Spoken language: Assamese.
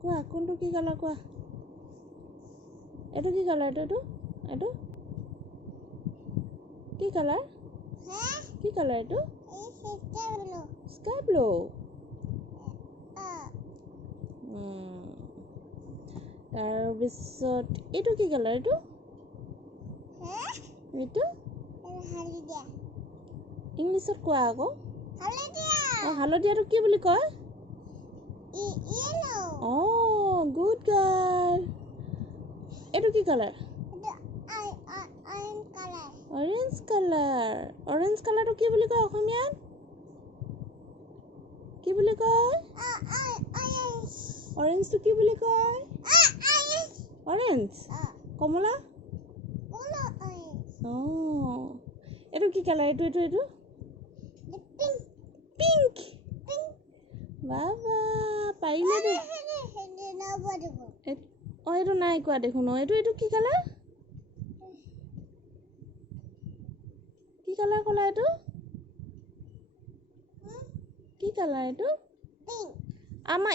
কোৱা কোনটো কি কালাৰ কোৱা এইটো কি কালাৰ এইটো এইটো কি কালাৰ এইটো স্কাই ব্লু তাৰপিছত এইটো কি কালাৰ এইটো ইংলিছত কোৱা আকৌ হালধীয়াটো কি বুলি কয় গুড গাৰ্ল এইটো কি কালাৰ অৰেঞ্জ কালাৰটো কি বুলি কয় অসমীয়াত কি বুলি কয় অৰেঞ্জটো কি বুলি কয় অৰেঞ্জ কমলা এইটো কি কালাৰ এইটো পিংক বাবা পাৰিলে দে এইটো নাই কোৱা দেখোন এইটো কি কালাৰ ক'লা এইটো কি কালাৰ এইটো আমাৰ